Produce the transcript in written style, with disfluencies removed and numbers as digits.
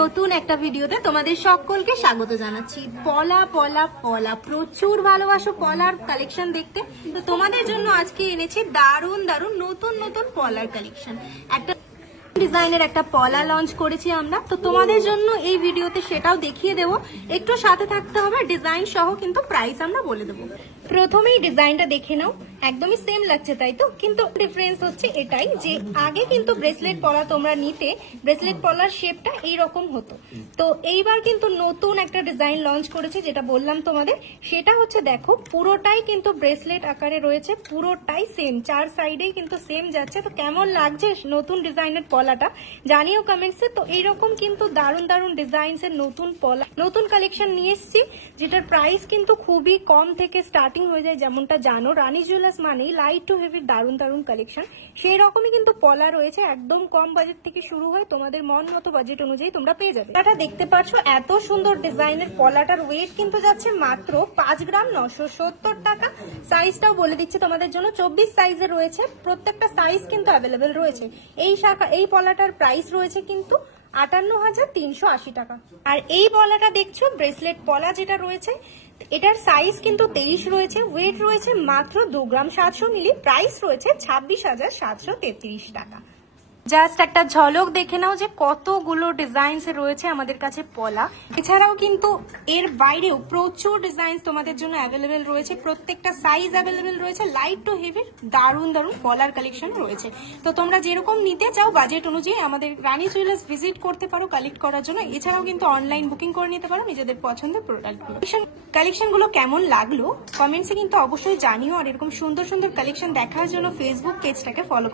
নতুন একটা ভিডিওতে তোমাদের সকলকে স্বাগত জানাচ্ছি। পলা পলা পলা, প্রচুর ভালোবাসো পলার কালেকশন দেখতে। তো তোমাদের জন্য আজকে এনেছি দারুন দারুন নতুন নতুন পলার কালেকশন। একটা ডিজাইনের একটা পলা লঞ্চ করেছি আমরা, তো তোমাদের জন্য এই ভিডিওতে সেটাও দেখিয়ে দেবো। একটু সাথে থাকতে হবে, ডিজাইন সহ কিন্তু প্রাইস আমরা বলে দেবো। প্রথমেই ডিজাইনটা দেখে নাও, একদমই সেম লাগছে তাই তো, কিন্তু ডিফারেন্স হচ্ছে এটাই যে আগে কিন্তু ব্রেসলেট পলা তোমরা নিতে, ব্রেসলেট পলার শেপটা এইরকম হতো। তো এইবার কিন্তু নতুন একটা ডিজাইন লঞ্চ করেছে, যেটা বললাম তোমাদের, সেটা হচ্ছে দেখো পুরোটাই কিন্তু ব্রেসলেট আকারে রয়েছে, পুরোটাই সেম, চার সাইডেই কিন্তু সেম যাচ্ছে। তো কেমন লাগছে নতুন ডিজাইনের পলাটা জানিও কমেন্টসে। তো এইরকম কিন্তু দারুন দারুন ডিজাইনস এর নতুন পলা, নতুন কালেকশন নিয়ে এসেছি, যেটার প্রাইস কিন্তু খুবই কম থেকে স্টার্টিং হয়ে যায়। যেমনটা জানো রানী জুয়েলার্স মানেই লাইট টু হেভি দারুন দারুন কালেকশন, সেই রকমই কিন্তু পলা রয়েছে। একদম কম বাজেট থেকে শুরু হয়, তোমাদের মন মতো বাজেট অনুযায়ী তোমরা পেয়ে যাবে। এটা দেখতে পাচ্ছ এত সুন্দর ডিজাইনের পলাটার ওয়েট কিন্তু যাচ্ছে মাত্র 5 গ্রাম 970 টাকা। সাইজটাও বলে দিচ্ছি তোমাদের জন্য, 24 সাইজের রয়েছে, প্রত্যেকটা সাইজ কিন্তু অ্যাভেলেবেল রয়েছে। এই পলাটার প্রাইস রয়েছে কিন্তু 58,380 টাকা। আর এই পলাটা দেখছো ব্রেসলেট পলা যেটা রয়েছে, এটার সাইজ কিন্তু 23 রয়েছে, ওয়েট রয়েছে মাত্র 2 গ্রাম 700 মিলি, প্রাইস রয়েছে 26,733 টাকা। জাস্ট একটা ঝলক দেখে নাও যে কতগুলো ডিজাইনস রয়েছে আমাদের কাছে পলা। এছাড়াও কিন্তু এর বাইরেও প্রচুর ডিজাইনস তোমাদের জন্য অ্যাভেলেবেল রয়েছে, প্রত্যেকটা সাইজ অ্যাভেলেবেল রয়েছে। লাইট টু হেভি দারুন দারুন পলার কালেকশন রয়েছে। তো তোমরা যেরকম নিতে চাও বাজেট অনুযায়ী আমাদের রানী জুয়েলার্স ভিজিট করতে পারো কালেক্ট করার জন্য। এছাড়াও কিন্তু অনলাইন বুকিং করে নিতে পারো নিজেদের পছন্দের প্রোডাক্টগুলো। কালেকশনগুলো কেমন লাগলো কমেন্টসে কিন্তু অবশ্যই জানিও। আর এরকম সুন্দর সুন্দর কালেকশন দেখার জন্য ফেসবুক পেজটাকে ফলো